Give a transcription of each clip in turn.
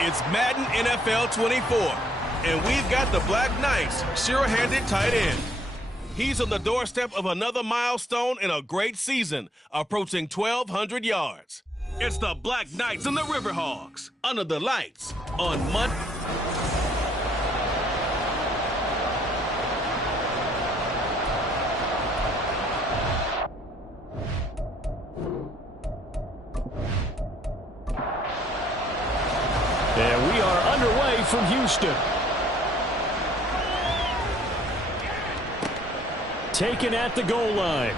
It's Madden NFL 24, and we've got the Black Knight's sure-handed tight end. He's on the doorstep of another milestone in a great season, approaching 1,200 yards. It's the Black Knights and the Riverhawks, under the lights, on Monday. And we are underway from Houston. Taken at the goal line.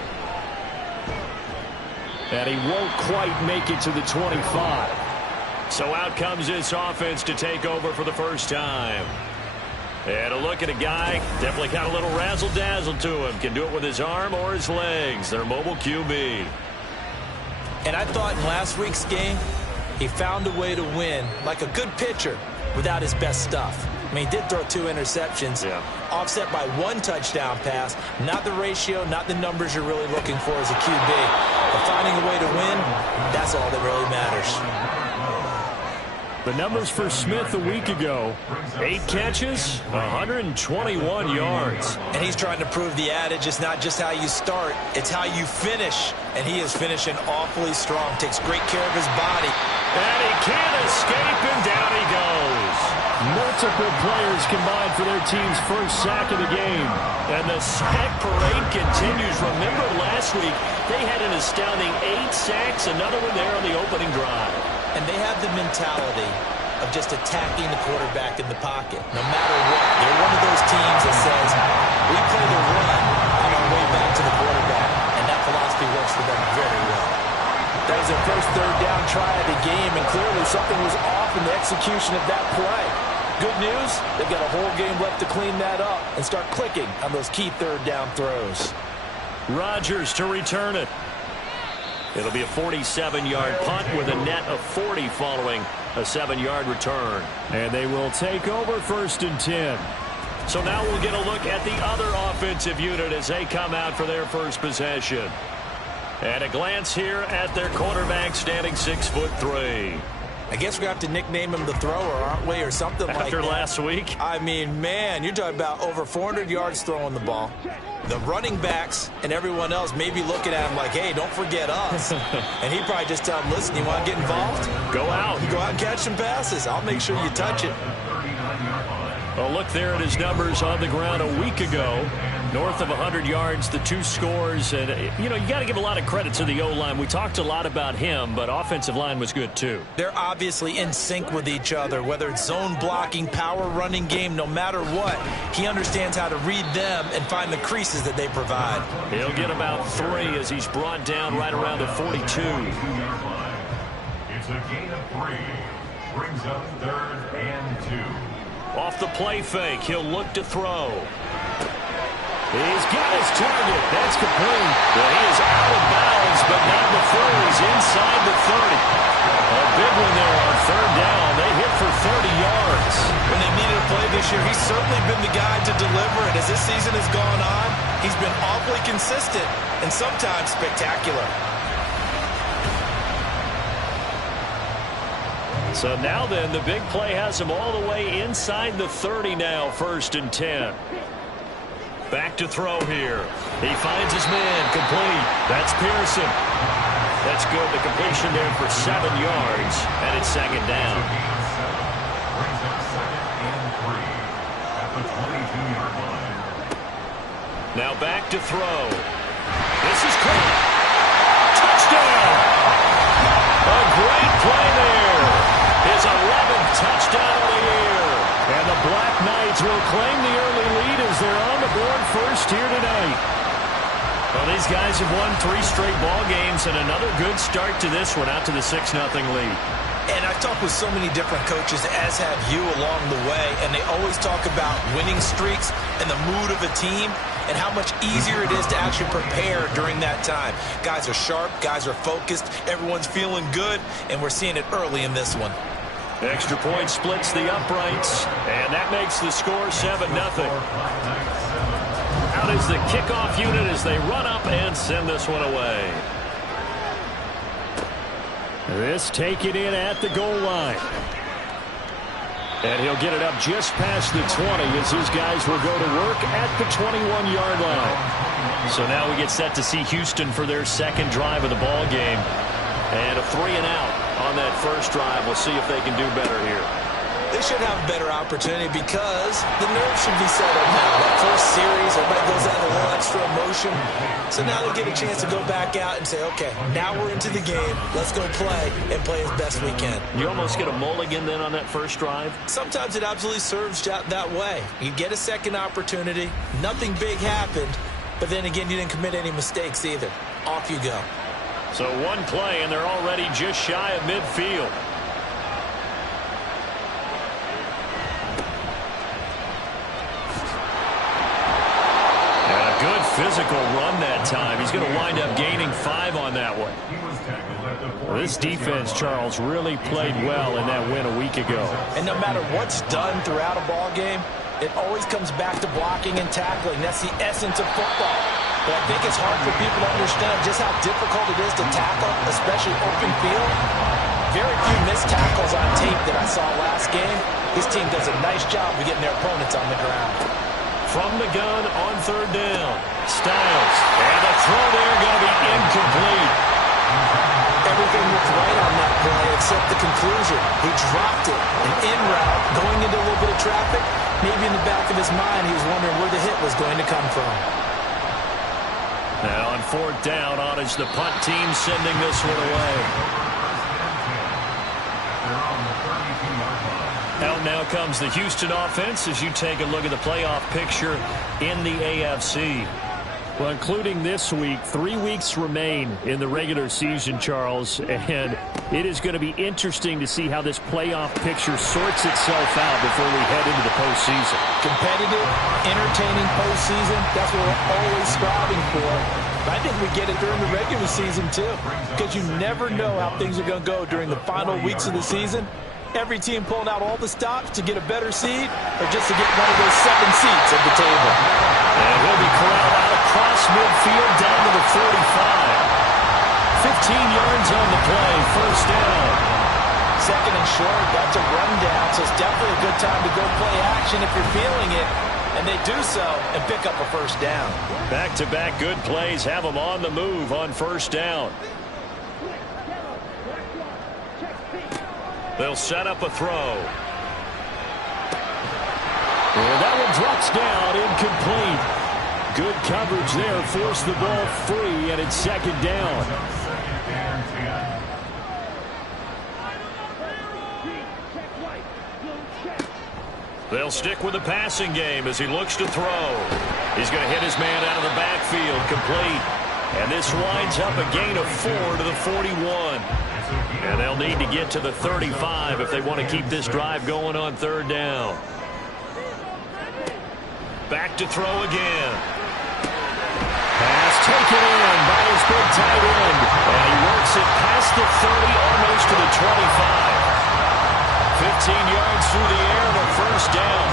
And he won't quite make it to the 25. So out comes this offense to take over for the first time. And a look at a guy, definitely got a little razzle-dazzle to him. Can do it with his arm or his legs. Their mobile QB. And I thought in last week's game, he found a way to win like a good pitcher without his best stuff. I mean, he did throw 2 interceptions, offset by 1 touchdown pass. Not the ratio, not the numbers you're really looking for as a QB. But finding a way to win, that's all that really matters. The numbers for Smith a week ago, 8 catches, 121 yards. And he's trying to prove the adage, it's not just how you start, it's how you finish. And he is finishing awfully strong, takes great care of his body. And he can't escape, and down he goes. Multiple players combined for their team's first sack of the game. And the sack parade continues. Remember last week, they had an astounding 8 sacks, another one there on the opening drive. And they have the mentality of just attacking the quarterback in the pocket, no matter what. They're one of those teams that says, we play the run on our way back to the quarterback. And that philosophy works for them very well. That was their first 3rd down try of the game, and clearly something was off in the execution of that play. Good news, they've got a whole game left to clean that up and start clicking on those key 3rd down throws. Rodgers to return it. It'll be a 47-yard punt with a net of 40 following a 7-yard return. And they will take over 1st and 10. So now we'll get a look at the other offensive unit as they come out for their first possession. And a glance here at their quarterback, standing 6'3". I guess we're going to have to nickname him the thrower, aren't we, or something like that. After last week? I mean, man, you're talking about over 400 yards throwing the ball. The running backs and everyone else may be looking at him like, hey, don't forget us. And he'd probably just tell him, listen, you want to get involved? Go out. Go out and catch some passes. I'll make sure you touch it. Well, look there at his numbers on the ground a week ago. North of 100 yards, the 2 scores. And, you know, you got to give a lot of credit to the O-line. We talked a lot about him, but offensive line was good, too. They're obviously in sync with each other, whether it's zone blocking, power running game, no matter what. He understands how to read them and find the creases that they provide. He'll get about 3 as he's brought down right around the 42. It's a gain of 3. Brings up 3rd and 2. Off the play fake, he'll look to throw. He's got his target. That's complete. Well, he is out of bounds, but not before he's inside the 30. A big one there on 3rd down. They hit for 30 yards. When they needed a play this year, he's certainly been the guy to deliver it. As this season has gone on, he's been awfully consistent and sometimes spectacular. So now then, the big play has him all the way inside the 30 now, 1st and 10. Back to throw here. He finds his man, complete. That's Pearson. That's good. The completion there for 7 yards, and it's 2nd down. Brings up 2nd and 3 at the 22-yard line. Now back to throw. This is caught. Touchdown! A great play there. His 11th touchdown of the year. And the Black Knights will claim the early lead as they're on the board first here tonight. Well, these guys have won 3 straight ball games and another good start to this one, out to the 6-0 lead. And I've talked with so many different coaches, as have you along the way, and they always talk about winning streaks and the mood of a team and how much easier it is to actually prepare during that time. Guys are sharp, guys are focused, everyone's feeling good, and we're seeing it early in this one. Extra point splits the uprights, and that makes the score 7-0. Out is the kickoff unit as they run up and send this one away. This taken in at the goal line. And he'll get it up just past the 20 as his guys will go to work at the 21-yard line. So now we get set to see Houston for their second drive of the ball game. And a 3-and-out on that first drive. We'll see if they can do better here. They should have a better opportunity because the nerves should be settled now. That first series, everybody goes out with a little extra emotion. So now they get a chance to go back out and say, okay, now we're into the game. Let's go play and play as best we can. You almost get a mulligan then on that first drive? Sometimes it absolutely serves that way. You get a second opportunity. Nothing big happened. But then again, you didn't commit any mistakes either. Off you go. So one play, and they're already just shy of midfield. Good physical run that time. He's going to wind up gaining 5 on that one. Well, this defense, Charles, really played well in that win a week ago. And no matter what's done throughout a ball game, it always comes back to blocking and tackling. That's the essence of football. But I think it's hard for people to understand just how difficult it is to tackle, especially open field. Very few missed tackles on tape that I saw last game. This team does a nice job of getting their opponents on the ground. From the gun on third down. Styles. And the throw there going to be incomplete. Everything looked right on that play except the conclusion. He dropped it. An in route, going into a little bit of traffic. Maybe in the back of his mind he was wondering where the hit was going to come from. Now on fourth down, on is the punt team sending this one away. Out now comes the Houston offense as you take a look at the playoff picture in the AFC. Well, including this week, 3 weeks remain in the regular season, Charles, and it is going to be interesting to see how this playoff picture sorts itself out before we head into the postseason. Competitive, entertaining postseason, that's what we're always striving for. But I think we get it during the regular season, too, because you never know how things are going to go during the final weeks of the season. Every team pulling out all the stops to get a better seed or just to get one of those 7 seats at the table. And he'll be corralled out across midfield down to the 45. 15 yards on the play, first down. Second and short, that's a rundown, so it's definitely a good time to go play action if you're feeling it. And they do so and pick up a first down. Back-to-back good plays have them on the move on first down. They'll set up a throw. And that one drops down, incomplete. Good coverage there, forced the ball free, and it's second down. They'll stick with the passing game as he looks to throw. He's going to hit his man out of the backfield, complete. And this winds up a gain of 4 to the 41. And they'll need to get to the 35 if they want to keep this drive going on third down. Back to throw again. Pass taken in by his big tight end. And he works it past the 30, almost to the 25. 15 yards through the air and a first down.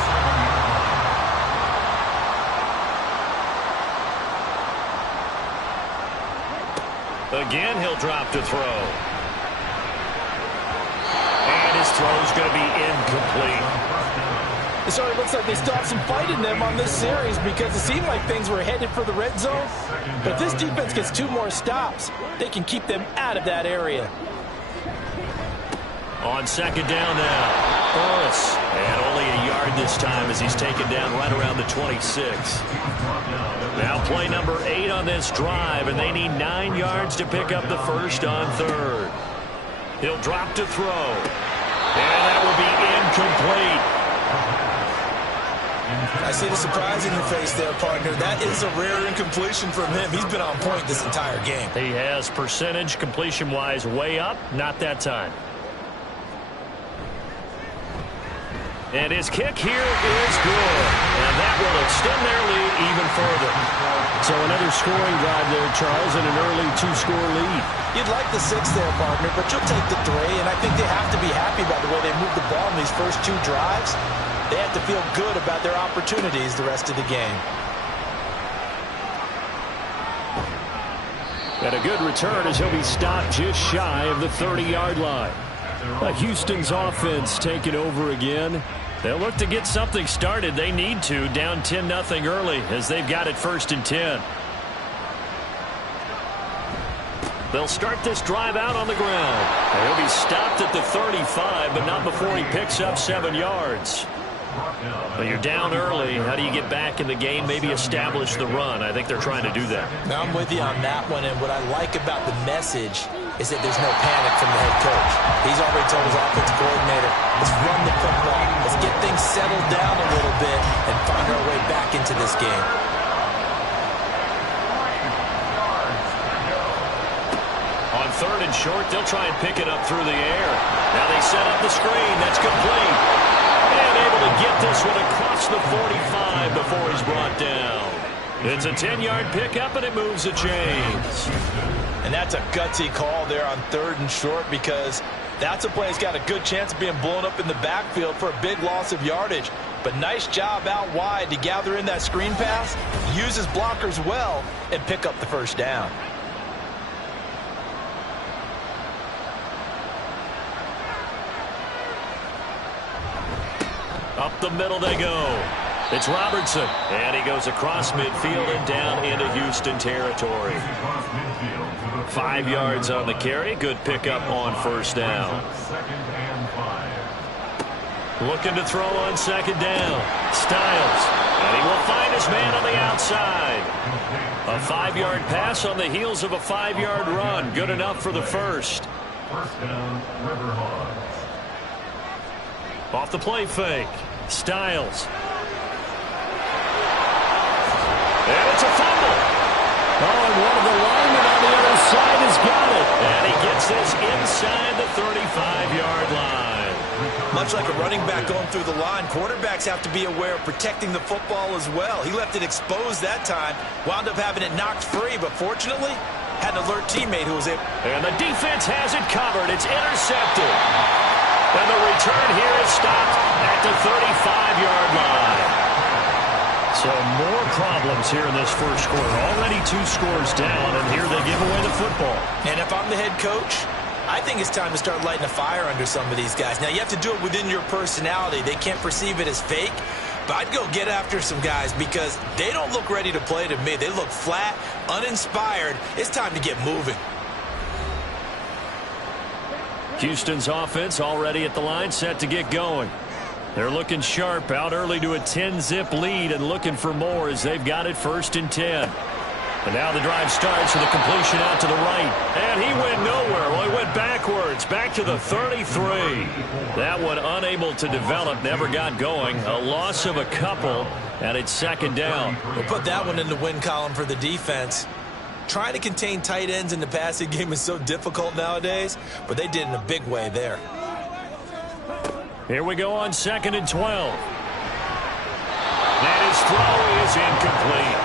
Again, he'll drop to throw. And his throw's going to be incomplete. So it looks like they still have some fight in them on this series because it seemed like things were headed for the red zone. But if this defense gets 2 more stops, they can keep them out of that area. On second down now, Burris. And only a yard this time as he's taken down right around the 26. Now play number 8 on this drive, and they need 9 yards to pick up the first on third. He'll drop to throw. And that will be incomplete. I see the surprise in your face there, partner. That is a rare incompletion from him. He's been on point this entire game. He has percentage completion-wise way up. Not that time. And his kick here is good. And that will extend their lead even further. So another scoring drive there, Charles, and an early 2-score lead. You'd like the 6 there, partner, but you'll take the 3. And I think they have to be happy by the way they moved the ball in these first 2 drives. They have to feel good about their opportunities the rest of the game. And a good return as he'll be stopped just shy of the 30-yard line. Houston's offense taking over again. They'll look to get something started. They need to, down 10-0 early as they've got it 1st and 10. They'll start this drive out on the ground. He'll be stopped at the 35, but not before he picks up 7 yards. But you're down early. How do you get back in the game, maybe establish the run? I think they're trying to do that. Now, I'm with you on that one, and what I like about the message is that there's no panic from the head coach. He's already told his offensive coordinator, let's run the football. Let's get things settled down a little bit and find our way back into this game. On 3rd and short, they'll try and pick it up through the air. Now they set up the screen. That's complete. And able to get this one across the 45 before he's brought down. It's a 10-yard pickup, and it moves the chains. And that's a gutsy call there on 3rd and short, because that's a play that's got a good chance of being blown up in the backfield for a big loss of yardage. But nice job out wide to gather in that screen pass, use his blockers well, and pick up the 1st down. Up the middle they go. It's Robertson. And he goes across midfield and down into Houston territory. 5 yards on the carry. Good pickup on 1st down. Looking to throw on 2nd down. Styles. And he will find his man on the outside. A 5-yard pass on the heels of a 5-yard run. Good enough for the 1st. 1st down, Riverhawks. Off the play fake. Styles. And it's a fumble. Oh, and one of the linemen on the other side has got it. And he gets this inside the 35-yard line. Much like a running back going through the line, quarterbacks have to be aware of protecting the football as well. He left it exposed that time, wound up having it knocked free, but fortunately had an alert teammate who was able. And the defense has it covered. It's intercepted. And the return here is stopped at the 35-yard line. So more problems here in this 1st quarter. Already 2 scores down, and here they give away the football. And if I'm the head coach, I think it's time to start lighting a fire under some of these guys. Now, you have to do it within your personality. They can't perceive it as fake. But I'd go get after some guys because they don't look ready to play to me. They look flat, uninspired. It's time to get moving. Houston's offense already at the line, set to get going. They're looking sharp, out early to a 10-zip lead and looking for more as they've got it 1st and 10. And now the drive starts with a completion out to the right. And he went nowhere. Well, he went backwards, back to the 33. That one unable to develop, never got going. A loss of a couple, and it's 2nd down. We'll put that one in the win column for the defense. Trying to contain tight ends in the passing game is so difficult nowadays, but they did in a big way there. Here we go on 2nd and 12. And his throw is incomplete.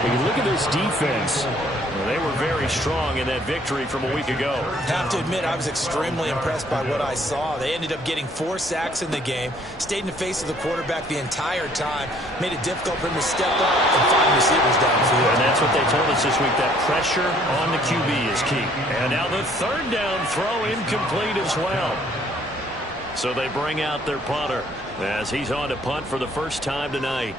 When you look at this defense, well, they were very strong in that victory from a week ago. Have to admit, I was extremely impressed by what I saw. They ended up getting 4 sacks in the game, stayed in the face of the quarterback the entire time, made it difficult for him to step up and find receivers downfield. And that's what they told us this week, that pressure on the QB is key. And now the 3rd down throw incomplete as well. So they bring out their punter as he's on to punt for the 1st time tonight.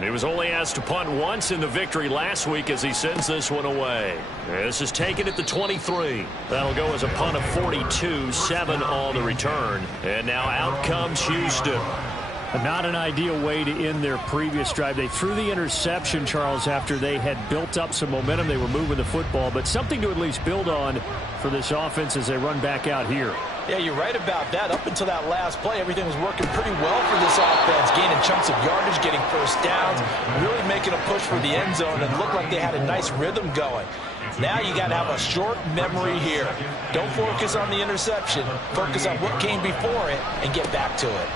He was only asked to punt once in the victory last week as he sends this one away. This is taken at the 23. That'll go as a punt of 42, 7 on the return. And now out comes Houston. not an ideal way to end their previous drive. They threw the interception, Charles, after they had built up some momentum. They were moving the football, but something to at least build on for this offense as they run back out here. Yeah, you're right about that. Up until that last play, everything was working pretty well for this offense, gaining chunks of yardage, getting first downs, really making a push for the end zone, and looked like they had a nice rhythm going. Now you got to have a short memory here. Don't focus on the interception. Focus on what came before it and get back to it.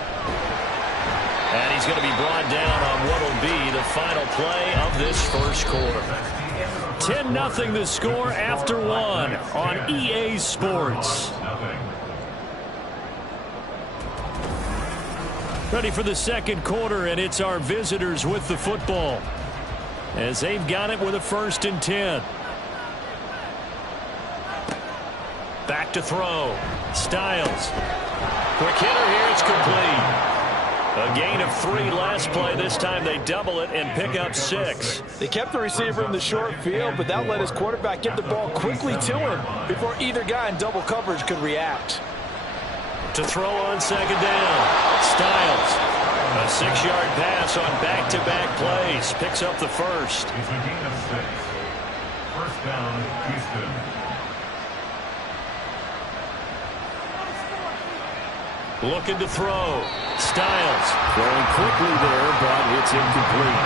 And he's going to be brought down on what will be the final play of this first quarter. 10-0 the score after one on EA Sports. Ready for the second quarter, and it's our visitors with the football as they've got it with a 1st and 10. Back to throw. Styles. Quick hitter here. It's complete. A gain of 3 last play. This time they double it and pick up 6. They kept the receiver in the short field, but that let his quarterback get the ball quickly to him before either guy in double coverage could react. To throw on second down. Styles. A 6-yard pass on back-to-back plays. Picks up the first. It's a gain of 6. First down, Houston. Looking to throw. Styles. Throwing quickly there, but it's incomplete.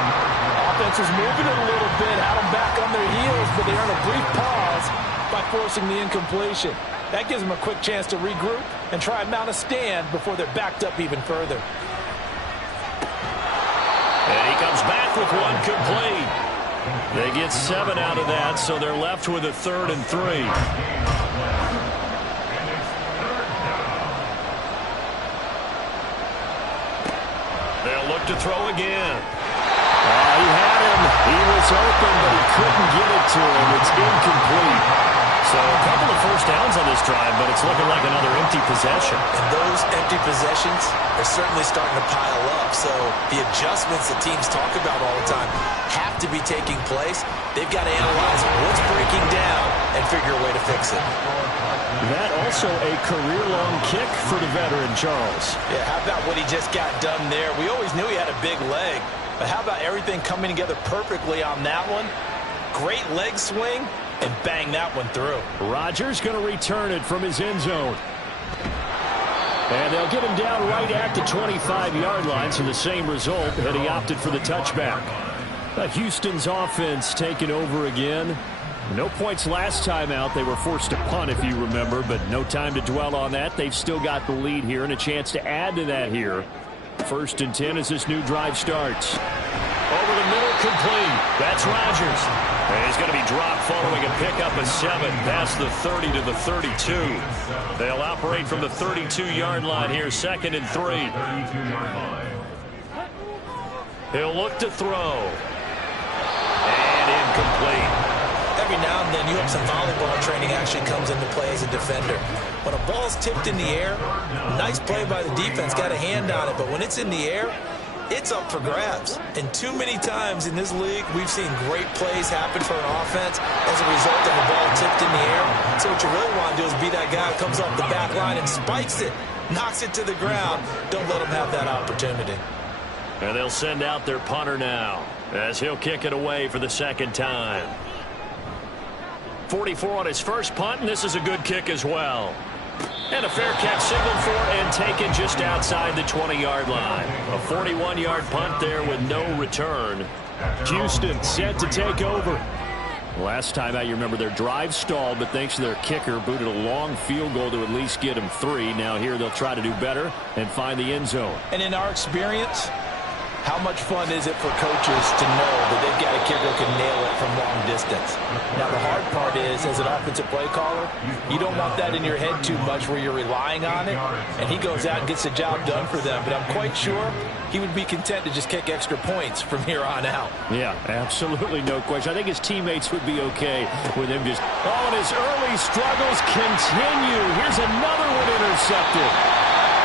Offense was moving it a little bit, had them back on their heels, but they earned a brief pause by forcing the incompletion. That gives them a quick chance to regroup and try and mount a stand before they're backed up even further. And he comes back with one complete. They get 7 out of that, so they're left with a 3rd and 3. They'll look to throw again. He had him. He was open, but he couldn't get it to him. It's incomplete. So a couple of first downs on this drive, but it's looking like another empty possession. And those empty possessions are certainly starting to pile up. So the adjustments that teams talk about all the time have to be taking place. They've got to analyze what's breaking down and figure a way to fix it. That also a career-long kick for the veteran, Charles. Yeah, how about what he just got done there? We always knew he had a big leg, but how about everything coming together perfectly on that one? Great leg swing, and bang that one through. Rodgers going to return it from his end zone. And they'll get him down right at the 25-yard line, so the same result, and he opted for the touchback. Houston's offense taking over again. No points last time out. They were forced to punt, if you remember, but no time to dwell on that. They've still got the lead here and a chance to add to that here. 1st and 10 as this new drive starts. Over the middle, complete. That's Rodgers. And he's going to be dropped following a pickup of 7 past the 30 to the 32. They'll operate from the 32-yard line here, 2nd and 3. 32-yard line. He'll look to throw. And incomplete. Every now and then you have some volleyball training actually comes into play as a defender. When a ball's tipped in the air, nice play by the defense, got a hand on it, but when it's in the air, it's up for grabs. And too many times in this league, we've seen great plays happen for an offense as a result of a ball tipped in the air. So what you really want to do is be that guy who comes off the back line and spikes it, knocks it to the ground. Don't let him have that opportunity. And they'll send out their punter now as he'll kick it away for the 2nd time. 44 on his first punt, and this is a good kick as well. And a fair catch signaled for and taken just outside the 20-yard line. A 41-yard punt there with no return. Houston set to take over. Last time out, you remember their drive stalled, but thanks to their kicker, booted a long field goal to at least get them 3. Now here they'll try to do better and find the end zone. And in our experience, how much fun is it for coaches to know that they've got a kicker who can nail it from long distance? Now, the hard part is, as an offensive play caller, you don't want that in your head too much where you're relying on it, and he goes out and gets the job done for them. But I'm quite sure he would be content to just kick extra points from here on out. Yeah, absolutely no question. I think his teammates would be okay with him just... Oh, and his early struggles continue. Here's another one intercepted.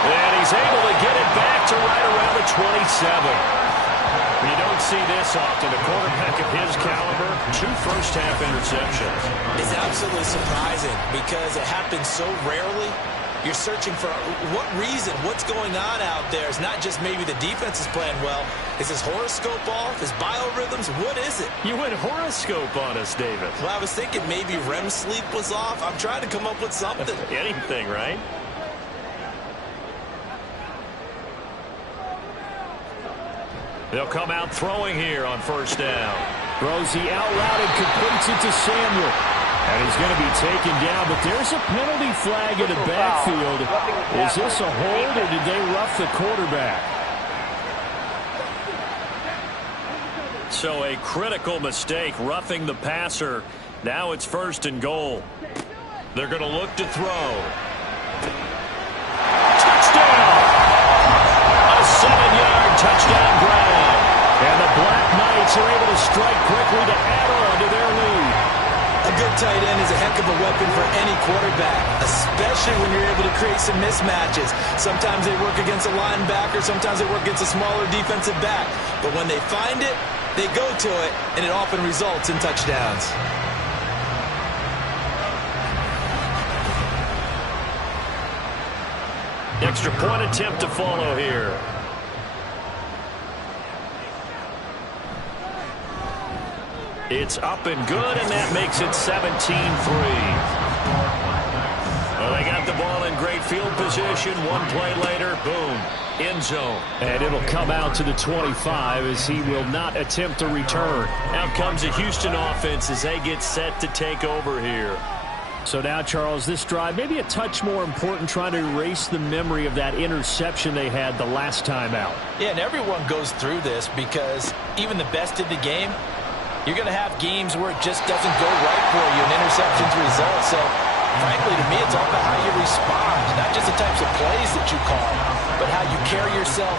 And he's able to get it back to right around the 27. You don't see this often. A quarterback of his caliber, 2 first-half interceptions. It's absolutely surprising because it happens so rarely. You're searching for what reason, what's going on out there. It's not just maybe the defense is playing well. Is his horoscope off? His biorhythms? What is it? You went horoscope on us, David. Well, I was thinking maybe REM sleep was off. I'm trying to come up with something. Anything, right? They'll come out throwing here on 1st down. Throws the out route and completes it to Samuel. And he's going to be taken down, but there's a penalty flag in the backfield. Is this a hold, or did they rough the quarterback? So a critical mistake, roughing the passer. Now it's 1st and goal. They're going to look to throw. Touchdown! A 7-yard touchdown grab. And the Black Knights are able to strike quickly to add on to their lead. A good tight end is a heck of a weapon for any quarterback, especially when you're able to create some mismatches. Sometimes they work against a linebacker, sometimes they work against a smaller defensive back. But when they find it, they go to it, and it often results in touchdowns. Extra point attempt to follow here. It's up and good, and that makes it 17-3. Well, they got the ball in great field position. One play later, boom, end zone. And it'll come out to the 25 as he will not attempt to return. Out comes the Houston offense as they get set to take over here. So now, Charles, this drive maybe a touch more important, trying to erase the memory of that interception they had the last time out. Yeah, and everyone goes through this because even the best in the game, you're going to have games where it just doesn't go right for you and interceptions result. So, frankly, to me, it's all about how you respond, not just the types of plays that you call, but how you carry yourself,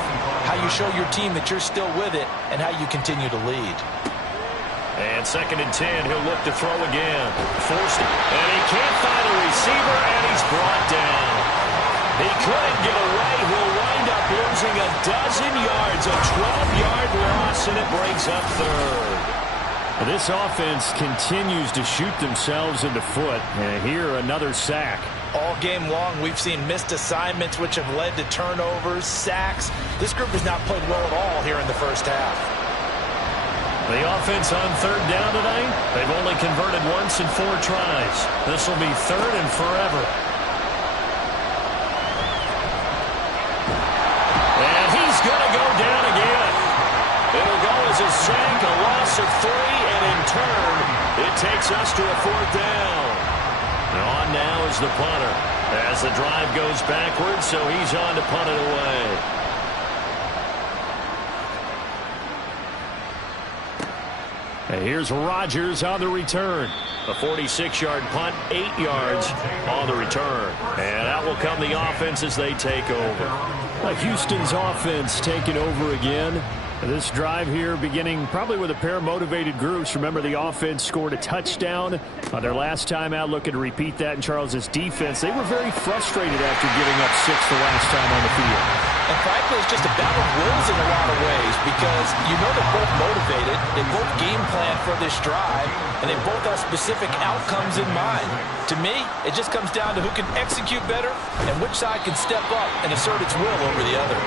how you show your team that you're still with it, and how you continue to lead. And 2nd and 10, he'll look to throw again. Forced it, and he can't find a receiver, and he's brought down. He couldn't get away. He'll wind up losing a dozen yards, a 12-yard loss, and it breaks up third. This offense continues to shoot themselves in the foot. And here, another sack. All game long, we've seen missed assignments, which have led to turnovers, sacks. This group has not played well at all here in the first half. The offense on 3rd down tonight, they've only converted once in 4 tries. This will be 3rd and forever. And he's going to go down again. It'll go as a sack, a loss of 3, and in turn, it takes us to a 4th down. And on now is the punter as the drive goes backwards, so he's on to punt it away. And here's Rodgers on the return. A 46-yard punt, 8 yards on the return. And out will come the offense as they take over. Houston's offense taking over again. This drive here beginning probably with a pair of motivated groups. Remember, the offense scored a touchdown on their last time out. Looking to repeat that in Charles's defense. They were very frustrated after giving up 6 the last time on the field. And frankly, it's just a battle of wills in a lot of ways because you know they're both motivated. They both game plan for this drive, and they both have specific outcomes in mind. To me, it just comes down to who can execute better and which side can step up and assert its will over the other.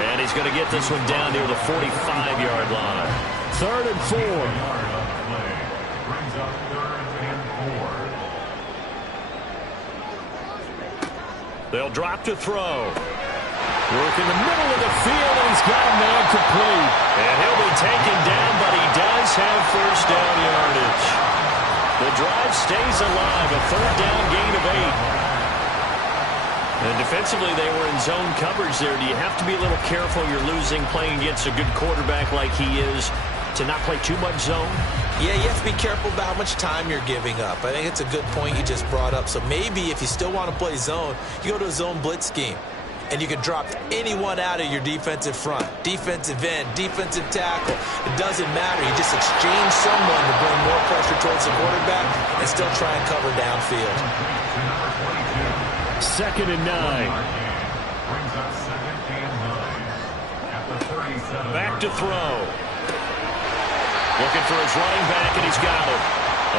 And he's going to get this one down near the 45-yard line. 3rd and 4. Brings up 3rd and 4. They'll drop to throw. Work in the middle of the field, and he's got a man complete. And he'll be taken down, but he does have 1st down yardage. The drive stays alive, a 3rd down gain of 8. And defensively, they were in zone coverage there. Do you have to be a little careful? You're losing, playing against a good quarterback like he is, to not play too much zone? Yeah, you have to be careful about how much time you're giving up. I think it's a good point you just brought up. So maybe if you still want to play zone, you go to a zone blitz scheme. And you can drop anyone out of your defensive front, defensive end, defensive tackle. It doesn't matter. You just exchange someone to bring more pressure towards the quarterback and still try and cover downfield. 2nd and 9. Brings up 2nd and 9 at the 37. Back to throw. Looking for his running back, and he's got it.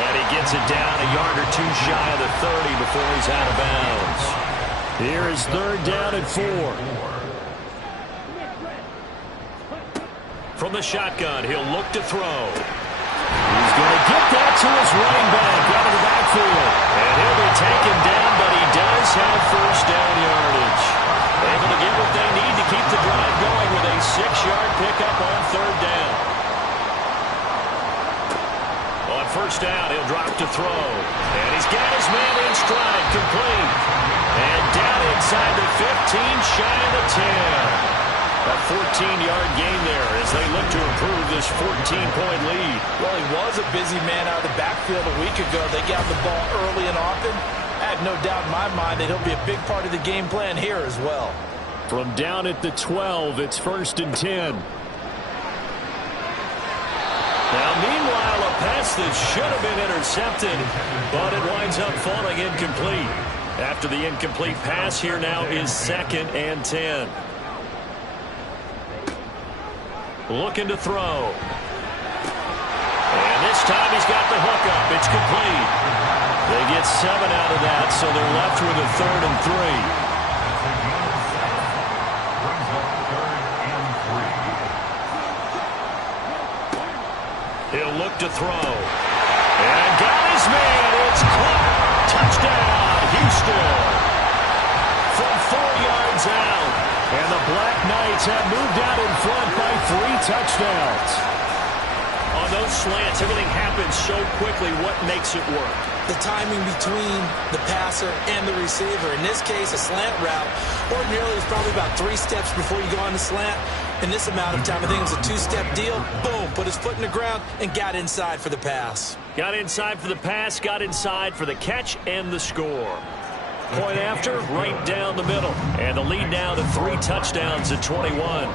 And he gets it down a yard or 2 shy of the 30 before he's out of bounds. Here is 3rd down and 4. From the shotgun, he'll look to throw. He's going to get that to his running back out of the backfield. And he'll be taken down, but he does have 1st down yardage. Able to get what they need to keep the drive going with a 6-yard pickup on 3rd down. On 1st down, he'll drop to throw. And he's got his man in stride, complete. And down inside the 15, shy of the 10. A 14-yard gain there as they look to improve this 14-point lead. Well, he was a busy man out of the backfield a week ago. They got the ball early and often. I have no doubt in my mind that he'll be a big part of the game plan here as well. From down at the 12, it's 1st and 10. Now, meanwhile, a pass pass that should have been intercepted, but it winds up falling incomplete. After the incomplete pass, here now is 2nd and 10. Looking to throw. And this time he's got the hook up. It's complete. They get 7 out of that, so they're left with a 3rd and 3. He'll look to throw. And got his man. It's caught. Touchdown, Houston. From 4 yards out. And the Black Knights have moved out in front by 3 touchdowns. On those slants, everything happens so quickly. What makes it work? The timing between the passer and the receiver. In this case, a slant route. Ordinarily, it's probably about 3 steps before you go on the slant. In this amount of time, I think it was a 2-step deal. Boom, put his foot in the ground and got inside for the pass. Got inside for the pass, got inside for the catch and the score. Point after, right down the middle. And the lead now to 3 touchdowns at 21.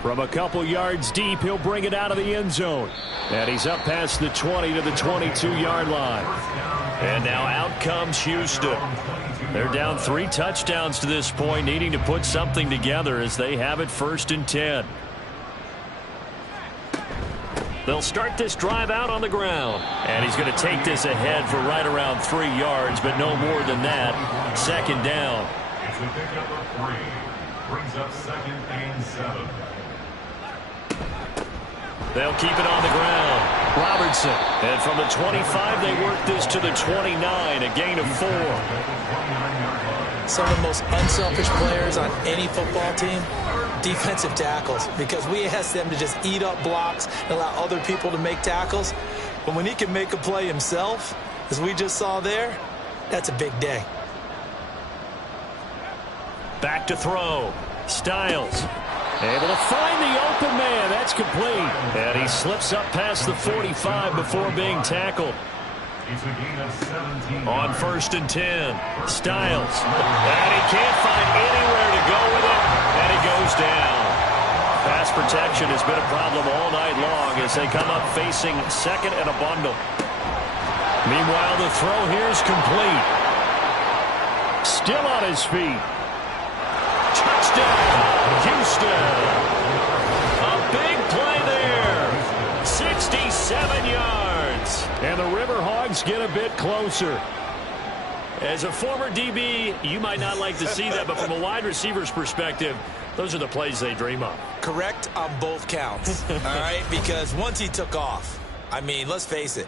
From a couple yards deep, he'll bring it out of the end zone. And he's up past the 20 to the 22-yard line. And now out comes Houston. They're down 3 touchdowns to this point, needing to put something together as they have it 1st and 10. They'll start this drive out on the ground. And he's going to take this ahead for right around 3 yards, but no more than that. 2nd down. It's a pickup of 3. Brings up 2nd and 7. They'll keep it on the ground. Robertson. And from the 25, they work this to the 29, a gain of 4. Some of the most unselfish players on any football team, defensive tackles, because we ask them to just eat up blocks and allow other people to make tackles. But when he can make a play himself, as we just saw there, that's a big day. Back to throw. Styles. Able to find the open man. That's complete. And he slips up past the 45 before being tackled. It's a gain of 17. On 1st and 10. Styles. And he can't find anywhere to go with it. And he goes down. Pass protection has been a problem all night long as they come up facing 2nd and a bundle. Meanwhile, the throw here is complete. Still on his feet. Touchdown, Houston. A big play there. 67 yards. And the Riverhawks get a bit closer. As a former DB, you might not like to see that, but from a wide receiver's perspective, those are the plays they dream of. Correct on both counts, all right? Because once he took off, I mean, let's face it,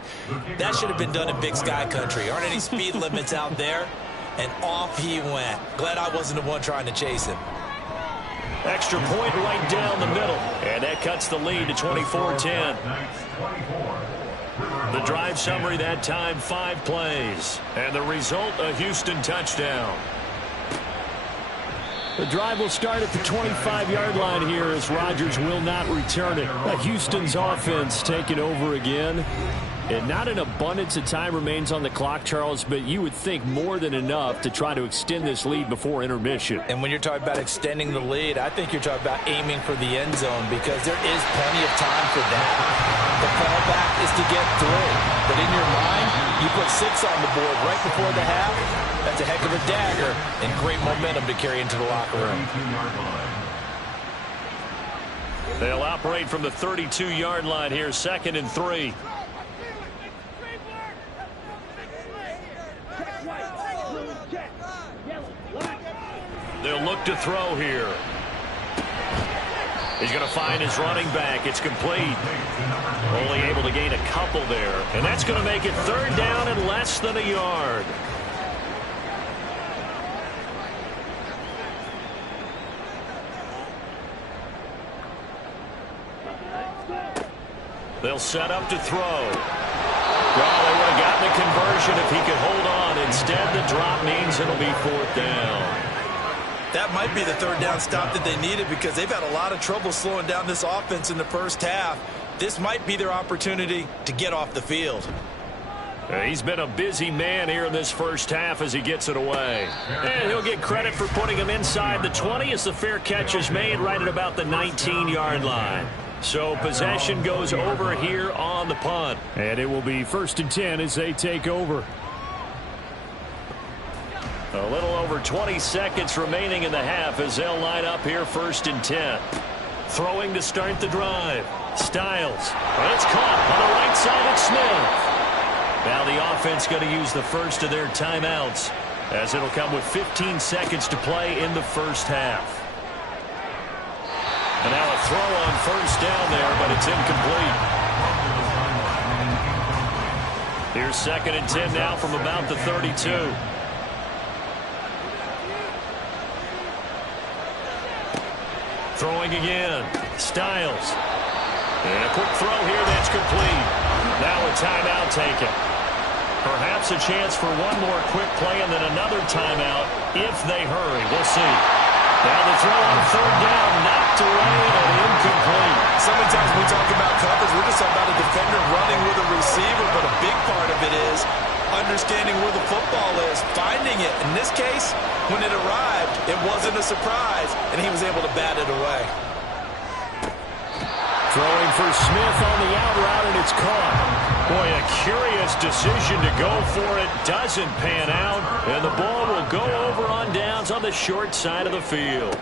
that should have been done in Big Sky Country. Aren't any speed limits out there? And off he went. Glad I wasn't the one trying to chase him. Extra point right down the middle. And that cuts the lead to 24-10. The drive summary that time, 5 plays. And the result, a Houston touchdown. The drive will start at the 25-yard line here as Rodgers will not return it. Houston's offense taking over again. And not an abundance of time remains on the clock, Charles, but you would think more than enough to try to extend this lead before intermission. And when you're talking about extending the lead, I think you're talking about aiming for the end zone because there is plenty of time for that. The fallback is to get 3. But in your mind, you put 6 on the board right before the half. That's a heck of a dagger and great momentum to carry into the locker room. They'll operate from the 32-yard line here, 2nd and 3. They'll look to throw here. He's going to find his running back. It's complete. Only able to gain a couple there. And that's going to make it 3rd down and less than a yard. They'll set up to throw. Well, they would have gotten a conversion if he could hold on. Instead, the drop means it'll be 4th down. That might be the 3rd down stop that they needed because they've had a lot of trouble slowing down this offense in the first half. This might be their opportunity to get off the field. He's been a busy man here in this first half as he gets it away. And he'll get credit for putting him inside the 20 as the fair catch is made right at about the 19-yard line. So possession goes over here on the punt. And it will be 1st and 10 as they take over. A little over 20 seconds remaining in the half as they'll line up here 1st and 10. Throwing to start the drive. Styles. It's caught on the right side of Smith. Now the offense going to use the first of their timeouts as it'll come with 15 seconds to play in the first half. And now a throw on 1st down there, but it's incomplete. Here's 2nd and 10 now from about the 32. Throwing again. Styles. And a quick throw here that's complete. Now a timeout taken. Perhaps a chance for one more quick play and then another timeout if they hurry. We'll see. Now the throw on 3rd down, knocked away and incomplete. So many times when we talk about coverage, we're just talking about a defender running with a receiver, but a big part of it is understanding where the football is, finding it. In this case, when it arrived, it wasn't a surprise, and he was able to bat it away. Throwing for Smith on the out route, and it's caught. Boy, a curious decision to go for it. Doesn't pan out, and the ball will go over on downs on the short side of the field.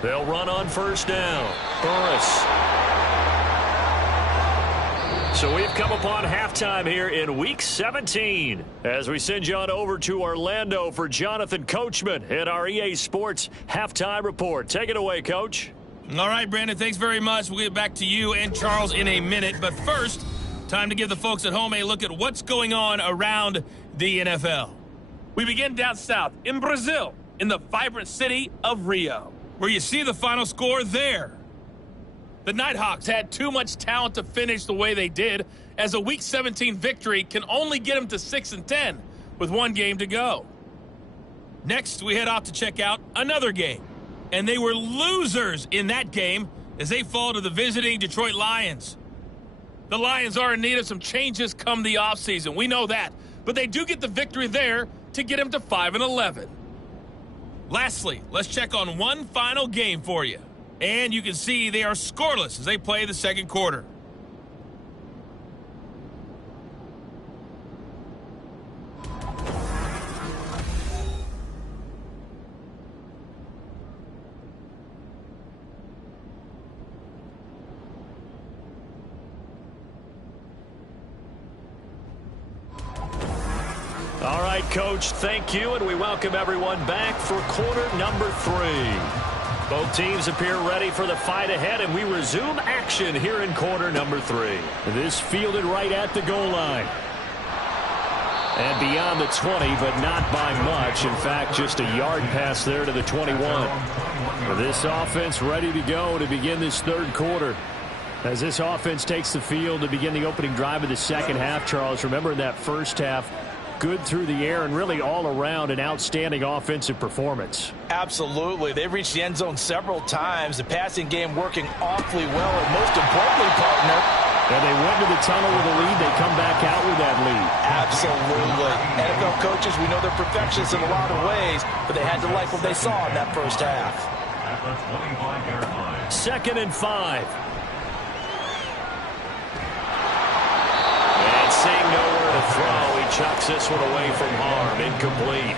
They'll run on 1st down. Burris. So we've come upon halftime here in Week 17 as we send you on over to Orlando for Jonathan Coachman at our EA Sports Halftime Report. Take it away, Coach. All right, Brandon, thanks very much. We'll get back to you and Charles in a minute. But first, time to give the folks at home a look at what's going on around the NFL. We begin down south in Brazil, in the vibrant city of Rio, where you see the final score there. The Nighthawks had too much talent to finish the way they did, as a Week 17 victory can only get them to 6 and 10 with one game to go. Next, we head off to check out another game. And they were losers in that game as they fall to the visiting Detroit Lions. The Lions are in need of some changes come the offseason. We know that. But they do get the victory there to get them to 5-11. Lastly, let's check on one final game for you. And you can see they are scoreless as they play the second quarter. All right, Coach, thank you, and we welcome everyone back for quarter number 3. Both teams appear ready for the fight ahead, and we resume action here in quarter number 3. This fielded right at the goal line. And beyond the 20, but not by much. In fact, just a yard pass there to the 21. This offense ready to go to begin this third quarter. As this offense takes the field to begin the opening drive of the second half, Charles, remember in that first half, good through the air and really all around an outstanding offensive performance. Absolutely. They've reached the end zone several times. The passing game working awfully well, and most importantly, partner, and they went to the tunnel with a lead. They come back out with that lead. Absolutely. NFL coaches, we know they're perfectionists in a lot of ways, but they had to like what they saw in that first half. At the 25-yard line. 2nd and 5. And seeing nowhere to throw, he chucks this one away from harm. Incomplete.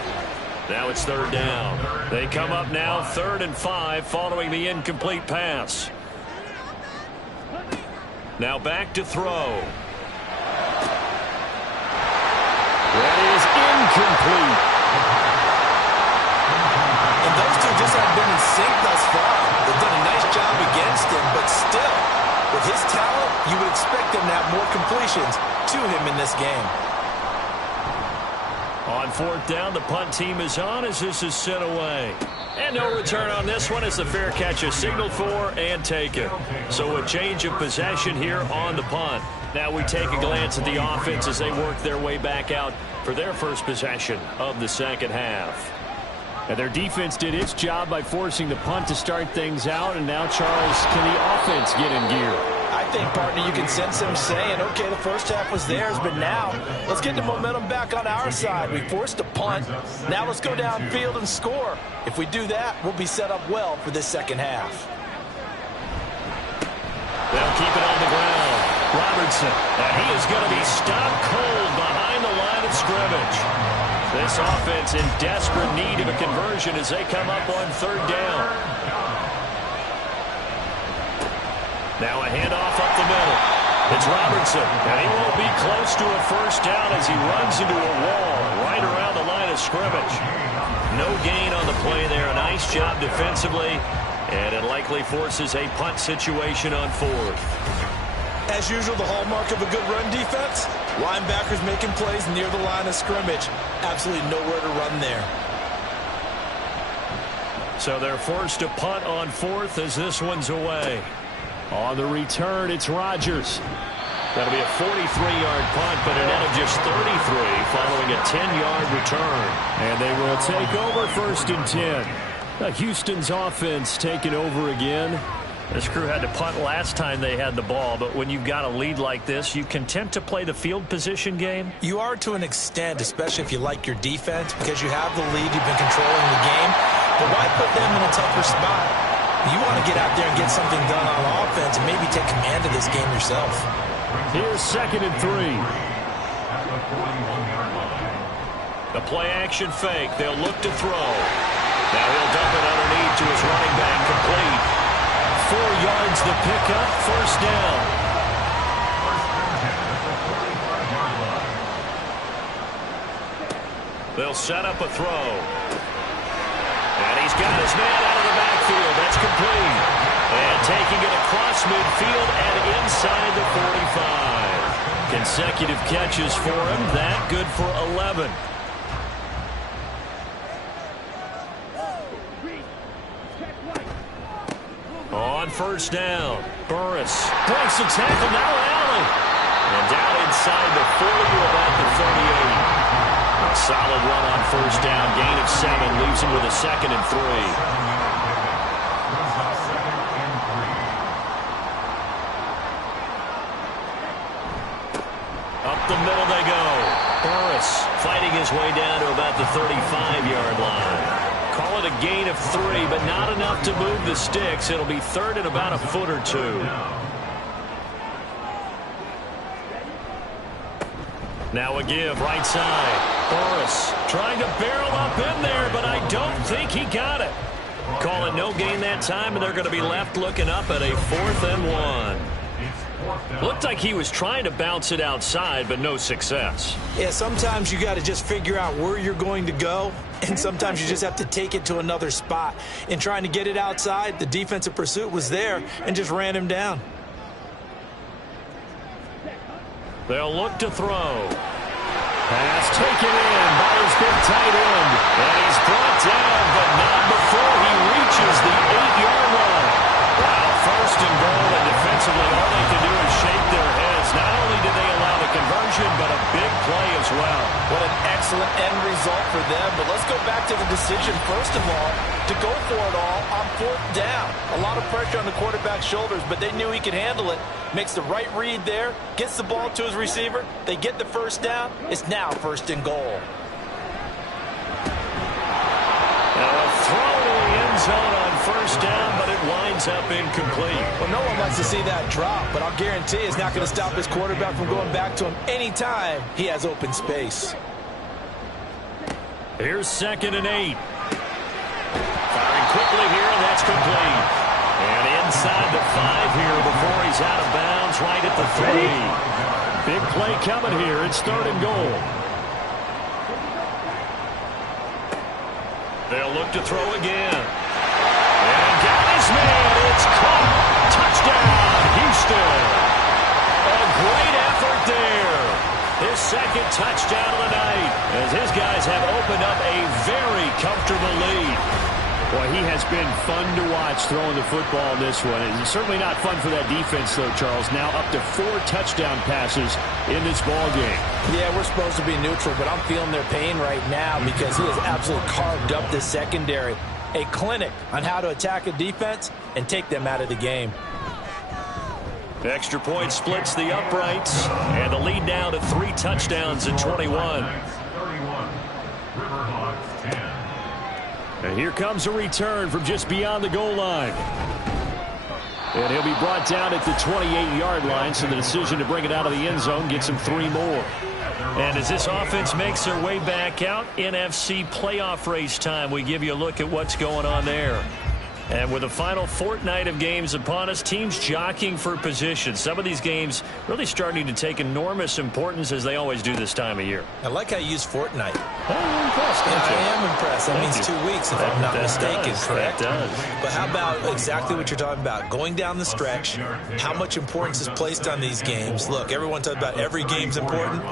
Now it's 3rd down. They come up now 3rd and 5 following the incomplete pass. Now back to throw. That is incomplete. And those two just haven't been in sync thus far. They've done a nice job against him, but still, with his talent, you would expect them to have more completions to him in this game. On 4th down, the punt team is on as this is sent away. And no return on this one as the fair catch is signaled for and taken. So a change of possession here on the punt. Now we take a glance at the offense as they work their way back out for their first possession of the second half. And their defense did its job by forcing the punt to start things out. And now, Charles, can the offense get in gear? I think, partner, you can sense them saying, okay, the first half was theirs, but now let's get the momentum back on our side. We forced a punt. Now let's go downfield and score. If we do that, we'll be set up well for this second half. They'll keep it on the ground. Robertson. And he is going to be stopped cold behind the line of scrimmage. This offense in desperate need of a conversion as they come up on third down. Now a handoff up the middle. It's Robertson, and he won't be close to a first down as he runs into a wall right around the line of scrimmage. No gain on the play there. A nice job defensively, and it likely forces a punt situation on fourth. As usual, the hallmark of a good run defense, linebackers making plays near the line of scrimmage. Absolutely nowhere to run there. So they're forced to punt on fourth as this one's away. On the return, it's Rodgers. That'll be a 43-yard punt, but a net of just 33 following a 10-yard return. And they will take over 1st and 10. Houston's offense taking over again. This crew had to punt last time they had the ball, but when you've got a lead like this, you content to play the field position game? You are to an extent, especially if you like your defense, because you have the lead, you've been controlling the game. But why put them in a tougher spot? You want to get out there and get something done on offense and maybe take command of this game yourself. Here's 2nd and 3. The play-action fake. They'll look to throw. Now he'll dump it underneath to his running back, complete. 4 yards the pickup, first down. They'll set up a throw. And he's got his man out of the backfield. That's complete. And taking it across midfield and inside the 45. Consecutive catches for him. That good for 11. On first down, Burris breaks the tackle, now Allen. And down inside the 40 to about the 38. A solid run on first down, gain of 7, leaves him with a 2nd and 3. Up the middle they go. Burris fighting his way down to about the 35-yard line. Call it a gain of 3, but not enough to move the sticks. It'll be 3rd and about a foot or 2. Now a give, right side. Burris trying to barrel up in there, but I don't think he got it. Call it no gain that time, and they're going to be left looking up at a 4th and 1. Looked like he was trying to bounce it outside, but no success. Yeah, sometimes you got to just figure out where you're going to go, and sometimes you just have to take it to another spot. In trying to get it outside, the defensive pursuit was there and just ran him down. They'll look to throw. Pass taken in by his big tight end. And he's brought down, but not before he reaches the 8-yard line. Wow, 1st and goal, and defensively all they can do is shake their heads. Not only did they allow the conversion, but a big play as well. What an excellent end result for them. But let's go back to the decision, first of all, to go for it all on 4th down. A lot of pressure on the quarterback's shoulders, but they knew he could handle it. Makes the right read there, gets the ball to his receiver. They get the first down. It's now 1st and goal. Now a throw to the end zone on first down, but it winds up incomplete. Well, no one likes to see that drop, but I'll guarantee it's not going to stop his quarterback from going back to him anytime he has open space. Here's 2nd and 8. Firing quickly here, and that's complete. And inside the 5 here before he's out of bounds, right at the 3. Big play coming here. It's 3rd and goal. They'll look to throw again. And got his man. It's caught. Touchdown, Houston. A great effort there. His 2nd touchdown of the night as his guys have opened up a very comfortable lead. Boy, he has been fun to watch throwing the football in this one. It's certainly not fun for that defense, though, Charles. Now up to 4 touchdown passes in this ball game. Yeah, we're supposed to be neutral, but I'm feeling their pain right now because he has absolutely carved up this secondary. A clinic on how to attack a defense and take them out of the game. The extra point splits the uprights, and the lead now to 3 touchdowns at 21. And here comes a return from just beyond the goal line. And he'll be brought down at the 28-yard line, so the decision to bring it out of the end zone gets him 3 more. And as this offense makes their way back out, NFC playoff race time, we give you a look at what's going on there. And with the final fortnight of games upon us, teams jockeying for position. Some of these games really starting to take enormous importance as they always do this time of year. I like how you use fortnight. Oh, you're impressed, aren't you? I am impressed. That means 2 weeks, if I'm not mistaken, correct? That does. But how about exactly what you're talking about? Going down the stretch, how much importance is placed on these games? Look, everyone talks about every game's important.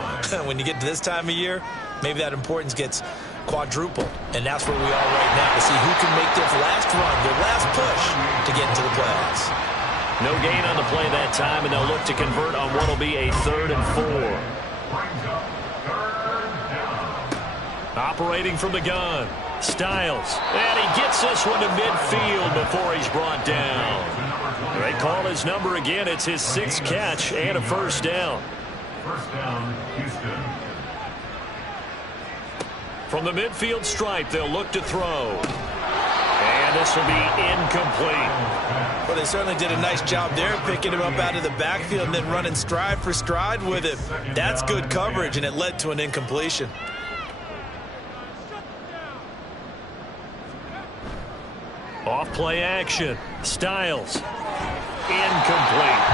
When you get to this time of year, maybe that importance gets quadrupled. And that's where we are right now to see who can make their last run, their last push to get into the playoffs. No gain on the play that time, and they'll look to convert on what will be a 3rd and 4. Operating from the gun, Styles. And he gets this one to midfield before he's brought down. They call his number again. It's his 6th catch and a 1st down. First down, Houston. From the midfield stripe, they'll look to throw. And this will be incomplete. Well, they certainly did a nice job there, picking him up out of the backfield and then running stride for stride with him. That's good coverage, and it led to an incompletion. Off play action. Styles. Incomplete.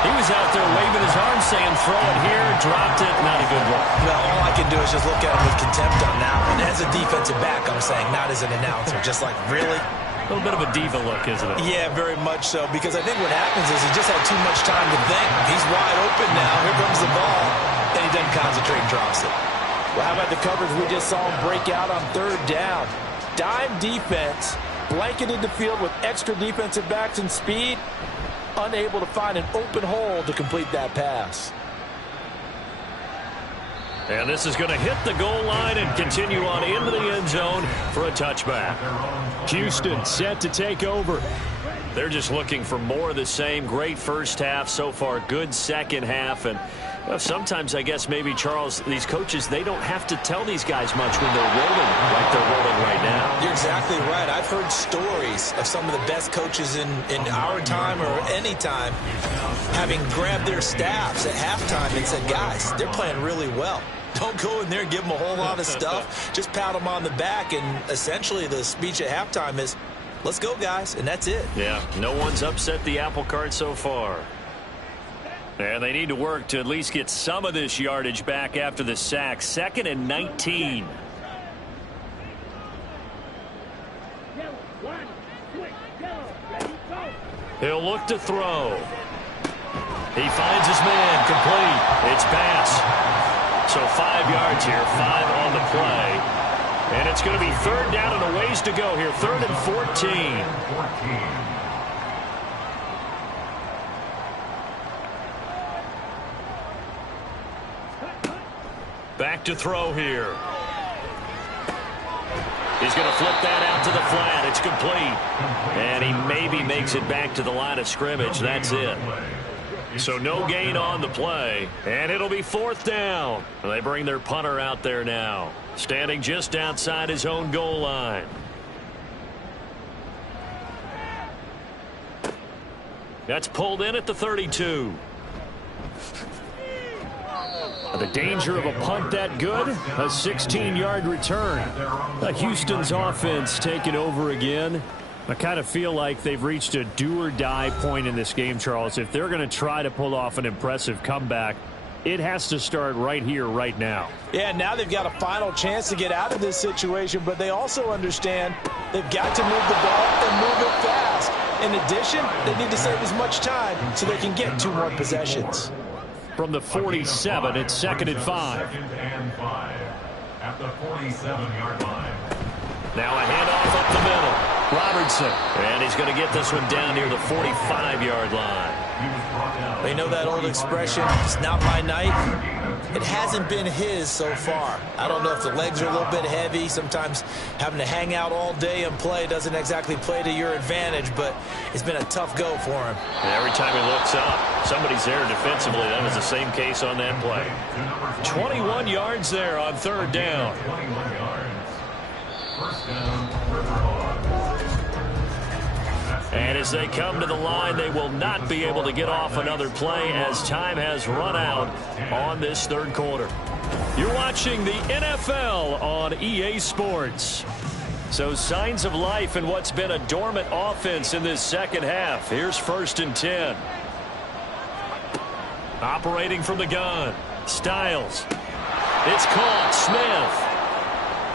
He was out there waving his arms saying throw it here, dropped it, not a good one. Well, all I can do is just look at him with contempt on that one. As a defensive back, I'm saying, not as an announcer. Just like, really? A little bit of a diva look, isn't it? Yeah, very much so, because I think what happens is he just had too much time to think. He's wide open now. Here comes the ball, and he doesn't concentrate and drops it. Well, how about the coverage we just saw him break out on 3rd down? Dime defense, blanketed the field with extra defensive backs and speed, unable to find an open hole to complete that pass. And this is going to hit the goal line and continue on into the end zone for a touchback. Houston set to take over. They're just looking for more of the same. Great first half so far. Good second half. And sometimes, I guess, maybe, Charles, these coaches, they don't have to tell these guys much when they're rolling like they're rolling right now. You're exactly right. I've heard stories of some of the best coaches in our time or any time having grabbed their staffs at halftime and said, guys, they're playing really well. Don't go in there and give them a whole lot of stuff. Just pat them on the back. And essentially the speech at halftime is, let's go, guys. And that's it. Yeah, no one's upset the apple cart so far. And they need to work to at least get some of this yardage back after the sack. 2nd and 19. He'll look to throw. He finds his man. Complete. It's pass. So 5 yards here, 5 on the play. And it's going to be 3rd down and a ways to go here. 3rd and 14. Back to throw here. He's going to flip that out to the flat. It's complete. And he maybe makes it back to the line of scrimmage. That's it. So no gain on the play. And it'll be 4th down. They bring their punter out there now, standing just outside his own goal line. That's pulled in at the 32. The danger of a punt that good, a 16-yard return. Houston's offense taking over again. I kind of feel like they've reached a do-or-die point in this game, Charles. If they're going to try to pull off an impressive comeback, it has to start right here, right now. Yeah, now they've got a final chance to get out of this situation, but they also understand they've got to move the ball and move it fast. In addition, they need to save as much time so they can get 2 more possessions. From the 47, it's 2nd and 5. 2nd and 5 at the 47-yard line. Now a handoff up the middle. Robertson. And he's going to get this one down near the 45-yard line. You know that old expression, it's not my night? It hasn't been his so far. I don't know if the legs are a little bit heavy. Sometimes having to hang out all day and play doesn't exactly play to your advantage, but it's been a tough go for him. And every time he looks up, somebody's there defensively. That was the same case on that play. 21 yards there on 3rd down. 21 yards. First down, Riverhawks. That's And as they come to the line, they will not be able to get off another play as time has run out on this third quarter. You're watching the NFL on EA Sports. So signs of life in what's been a dormant offense in this second half. Here's 1st and 10. Operating from the gun. Styles. It's caught. Smith.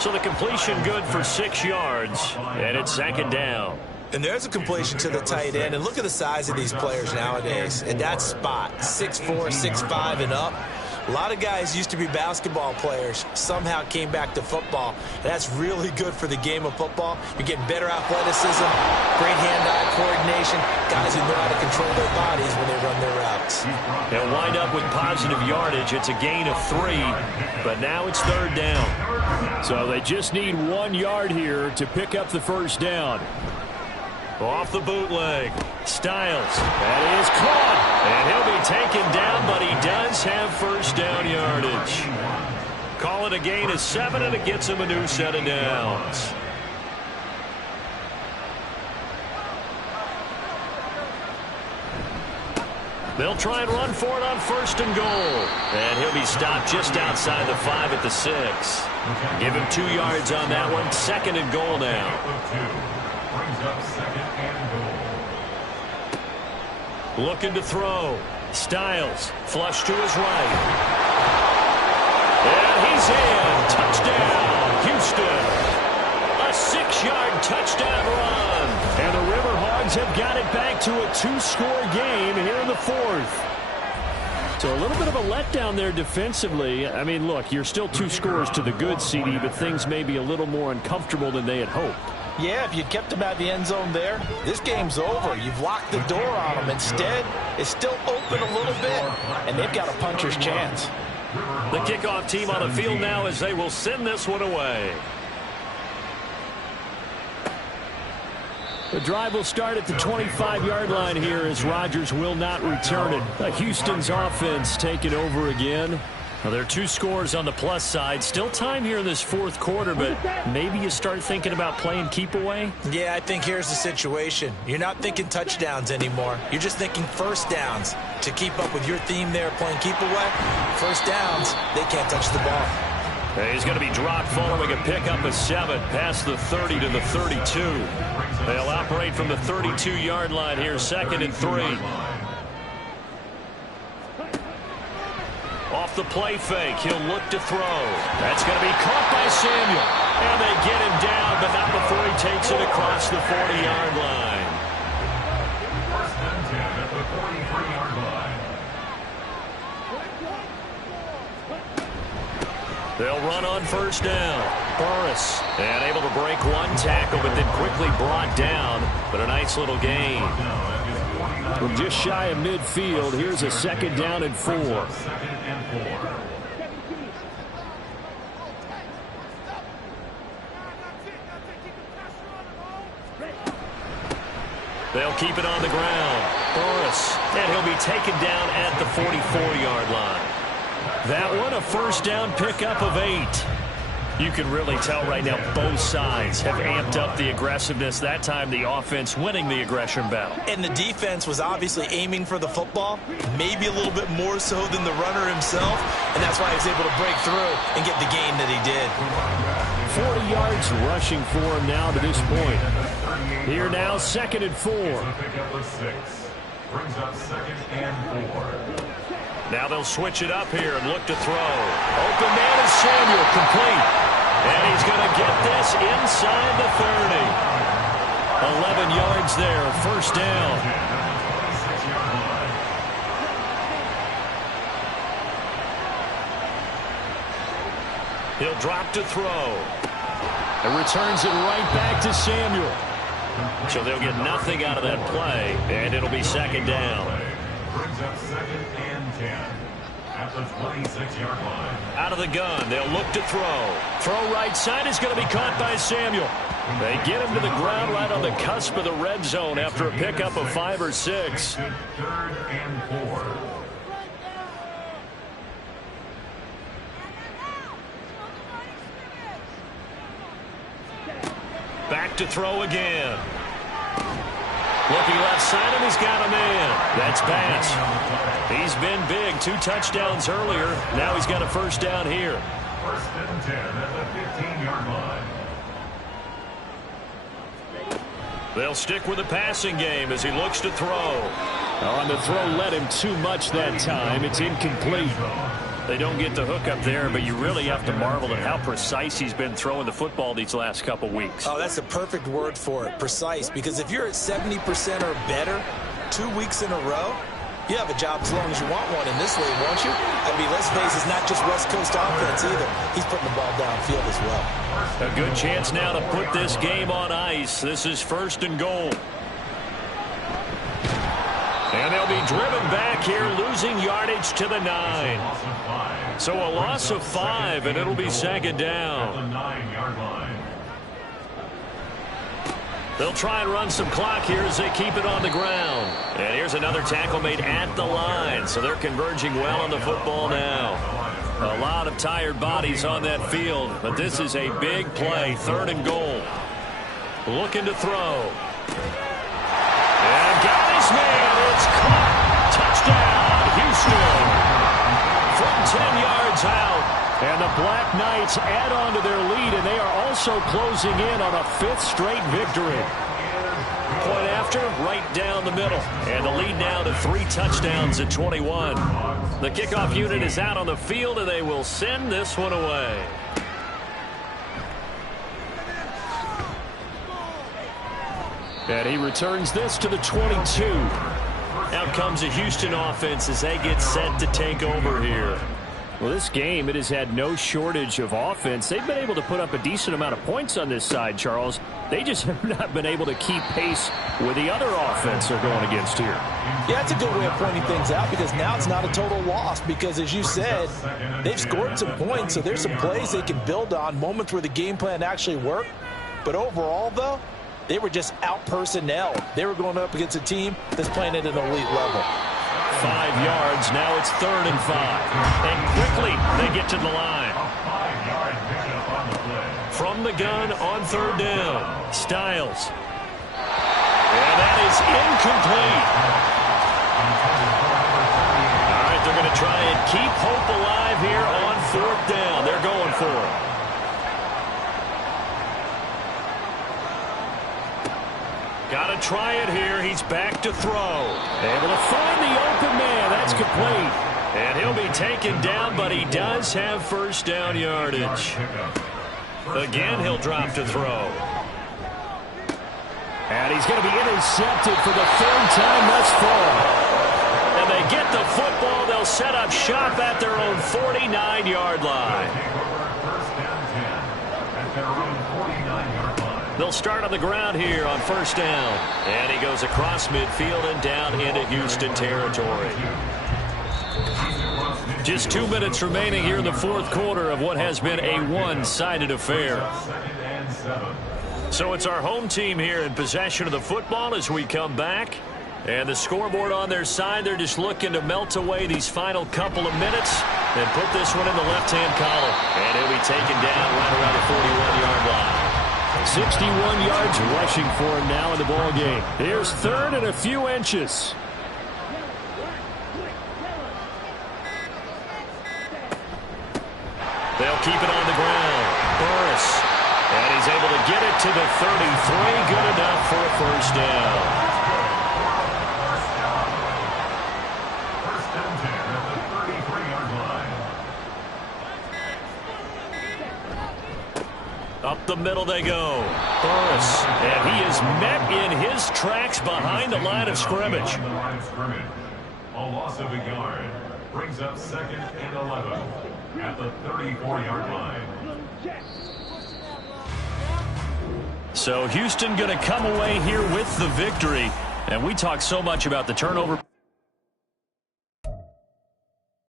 So the completion good for 6 yards. And it's 2nd down. And there's a completion to the tight end. And look at the size of these players nowadays. And that spot, 6'4", 6'5", and up. A lot of guys used to be basketball players, somehow came back to football. And that's really good for the game of football. You're getting better athleticism, great hand-eye coordination, guys who know how to control their bodies when they run their routes. They'll wind up with positive yardage. It's a gain of 3, but now it's 3rd down. So they just need 1 yard here to pick up the 1st down. Off the bootleg. Styles. That is caught. And he'll be taken down, but he does have 1st down yardage. Call it a gain of 7, and it gets him a new set of downs. They'll try and run for it on 1st and goal. And he'll be stopped just outside the 5 at the 6. Give him 2 yards on that one. 2nd and goal now. Brings up 2nd and goal. Looking to throw. Styles. Flush to his right. And he's in. Touchdown, Houston. A 6-yard touchdown run. And the Riverhogs have got it back to a 2-score game here in the 4th. So a little bit of a letdown there defensively. I mean, look, you're still 2 scores to the good, CD, but things may be a little more uncomfortable than they had hoped. Yeah, if you'd kept him out of the end zone there, this game's over. You've locked the door on him. Instead, it's still open a little bit, and they've got a puncher's chance. The kickoff team on the field now as they will send this one away. The drive will start at the 25-yard line here as Rodgers will not return it. Houston's offense taking over again. Well, there are 2 scores on the plus side. Still time here in this 4th quarter, but maybe you start thinking about playing keep away? Yeah, I think here's the situation. You're not thinking touchdowns anymore. You're just thinking 1st downs. To keep up with your theme there, playing keep away, 1st downs, they can't touch the ball. He's going to be dropped following a pickup of 7 past the 30 to the 32. They'll operate from the 32-yard line here, 2nd and 3. Off the play fake, he'll look to throw. That's going to be caught by Samuel. And they get him down, but not before he takes it across the 40-yard line. 1st and 10 at the 43-yard line. They'll run on 1st down. Burris, and able to break 1 tackle, but then quickly brought down. But a nice little gain. From just shy of midfield, here's a 2nd down and 4. 2nd and 4. They'll keep it on the ground. Burris, and he'll be taken down at the 44-yard line. That one, a 1st down pickup of 8. You can really tell right now both sides have amped up the aggressiveness. That time the offense winning the aggression battle. And the defense was obviously aiming for the football, maybe a little bit more so than the runner himself, and that's why he was able to break through and get the gain that he did. 40 yards rushing for him now to this point. Here now, 2nd and 4. Pickup of 6. Brings up 2nd and 4. Now they'll switch it up here and look to throw. Open man is Samuel, complete. And he's going to get this inside the 30. 11 yards there, 1st down. He'll drop to throw. And returns it right back to Samuel. So they'll get nothing out of that play, and it'll be 2nd down. Brings up 2nd and 10 at the 26-yard line. Out of the gun, they'll look to throw. Throw right side is going to be caught by Samuel. They get him to the ground right on the cusp of the red zone after a pickup of 5 or 6. 3rd and 4. Back to throw again. Looking left side, and he's got a man. That's Bass. He's been big. 2 touchdowns earlier. Now he's got a first down here. First and 10 at the 15-yard line. They'll stick with the passing game as he looks to throw. On the throw, led him too much that time. It's incomplete. They don't get the hook up there, but you really have to marvel at how precise he's been throwing the football these last couple weeks. Oh, that's the perfect word for it, precise. Because if you're at 70% or better 2 weeks in a row, you have a job as long as you want one in this league, won't you? I mean, let's face it, it's not just West Coast offense either. He's putting the ball downfield as well. A good chance now to put this game on ice. This is 1st and goal. And they'll be driven back here, losing yardage to the 9. So a loss of 5, and it'll be 2nd down. They'll try and run some clock here as they keep it on the ground. And here's another tackle made at the line, so they're converging well on the football now. A lot of tired bodies on that field, but this is a big play, 3rd and goal. Looking to throw. And got his man. It's caught. Touchdown, Houston. From 10 yards out. And the Black Knights add on to their lead, and they are also closing in on a 5th straight victory. Point after, right down the middle. And the lead now to 3 touchdowns at 21. The kickoff unit is out on the field, and they will send this one away. And he returns this to the 22. Out comes the Houston offense as they get set to take over here. Well, this game, it has had no shortage of offense. They've been able to put up a decent amount of points on this side, Charles. They just have not been able to keep pace with the other offense they're going against here. Yeah, that's a good way of pointing things out because now it's not a total loss because, as you said, they've scored some points, so there's some plays they can build on, moments where the game plan actually worked. But overall, though, they were just out-personnel. They were going up against a team that's playing at an elite level. 5 yards. Now it's 3rd and 5. And quickly they get to the line. From the gun on 3rd down. Styles. And that is incomplete. All right, they're going to try and keep hope alive here on 4th down. They're going for it. Got to try it here. He's back to throw. Able to find the open man. That's complete. And he'll be taken down, but he does have 1st down yardage. Again, he'll drop to throw. And he's going to be intercepted for the 3rd time thus far. And they get the football. They'll set up shop at their own 49-yard line. They'll start on the ground here on 1st down. And he goes across midfield and down into Houston territory. Just 2 minutes remaining here in the 4th quarter of what has been a one-sided affair. So it's our home team here in possession of the football as we come back. And the scoreboard on their side, they're just looking to melt away these final couple of minutes and put this one in the left-hand column. And he'll be taken down right around the 41-yard line. 61 yards rushing for him now in the ball game. Here's 3rd and a few inches. They'll keep it on the ground. Burris. And he's able to get it to the 33. Good enough for a 1st down. First and 10 at the 33-yard line. Up the middle they go. Burris. And he is met in his tracks behind the line of scrimmage. A loss of a yard brings up 2nd and 11 at the 34-yard line. So Houston going to come away here with the victory. And we talk so much about the turnover